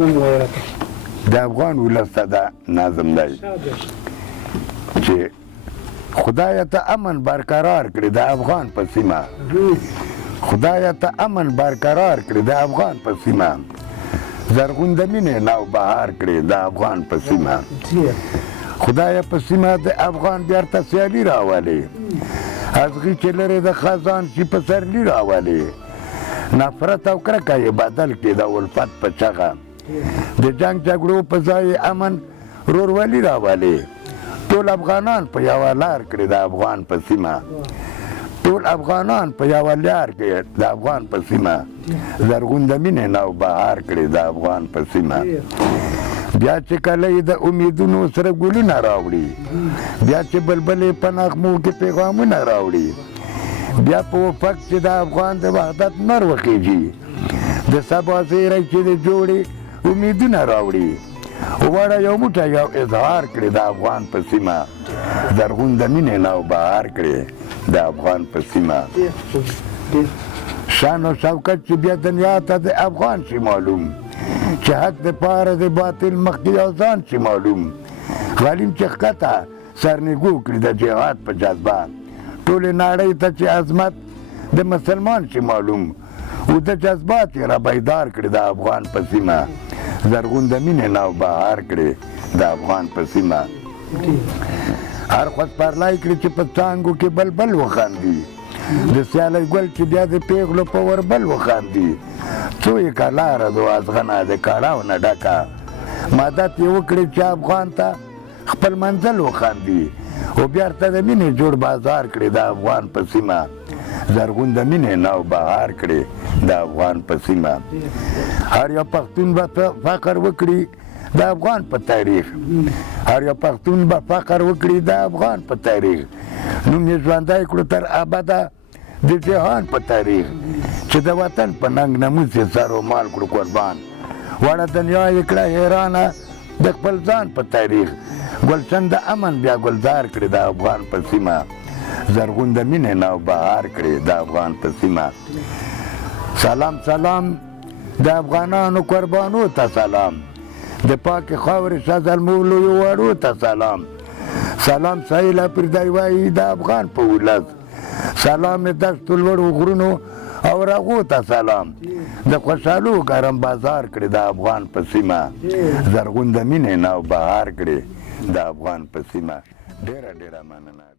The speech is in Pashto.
د افغان ولس ته دا نظم دی چې خدایه ته امن برقرار کړي د افغان په سیمه خدایه ته امن برقرار کړي د افغان په سیمه زرغون د مینې نو بهار کړي د افغان په سیمه خدایه په سیمه د افغان بیرته سیالي راولي ازغي چې لرې د خزان شي په سرلي راولي نفرت او کرکه یې بدل کړي د الفت په چغه د جنگ جګړو په ځای امن رورولي راولي ټول افغانان په یوه لار کړي د افغان په سیمه ټول افغانان په یوه لار کې د افغان په سیمه زرغون د مینې نو بهار کړي د افغان په سیمه بیا چې کله یې د امیدونو سره ګلونه راوړي بیا چې بلبلې په نغمو کې پیغامونه راوړي بیا په افق چې د افغان د وحدت نر وخیږي د سبا زیری چې د جوړې امیدونه راوړي غواړه یو موټی یو اظهار کړي د افغان په سیمه زرغون د مینې نو بهار کړي د افغان په سیمه شان و شوکت چې بیا دنیا ته د افغان شي معلوم چې حق د پاره د باطل مخکې او ځان شي معلوم غلیم چې ښکته سرنګو کړي د جهاد په جذبه ټولې نړۍ ته چې عظمت د مسلمان شي معلوم او د جذبات یې را بیدار کړي د افغان په سیمه زرغون د مینې نو بهار کړي د افغان په سیمه هر خوا سپرلی کړي چې په څانګو کې بلبل وخاندي د سیالی ګل چې بیا د پیغلو په وربل وخاندي څو یې کلاره د ازغنه د کاړاو نه ډکه مدد یې وکړي چې افغان ته خپل منزل وخاندي او بیرته د مینې جوړ بازار کړي د افغان په سیمه زرغون د مینې نو بهار کړي د افغان په سیمه هر یو پښتون به فخر وکړي د افغان په تاریخ هر یو پښتون به فخر وکړي د افغان په تاریخ نوم یې ژوندی کړو تر ابده د جهان په تاریخ چې د وطن په ننګ ناموس یې سر و مال کړو قربان وړه دنیا یې کړه حیرانه د خپل ځان په تاریخ ګلشن د امن بیا ګلزار کړي د افغان په سیمه زرغون د مینې نو بهار کړي د افغان په سیمه سلام سلام د افغانانو قربانو ته سلام د پاکې خاورې شازلمو لویو وړو ته سلام سلام سهیله پردی وایي د افغان په ولس سلام د دښتو لوړو غرونو او رغو ته سلام د خوشحالو ګرم بازار کړي د افغان په سیمه زرغون د مینې نو بهار کړي د افغان په سیمه ډېره ډېره مننه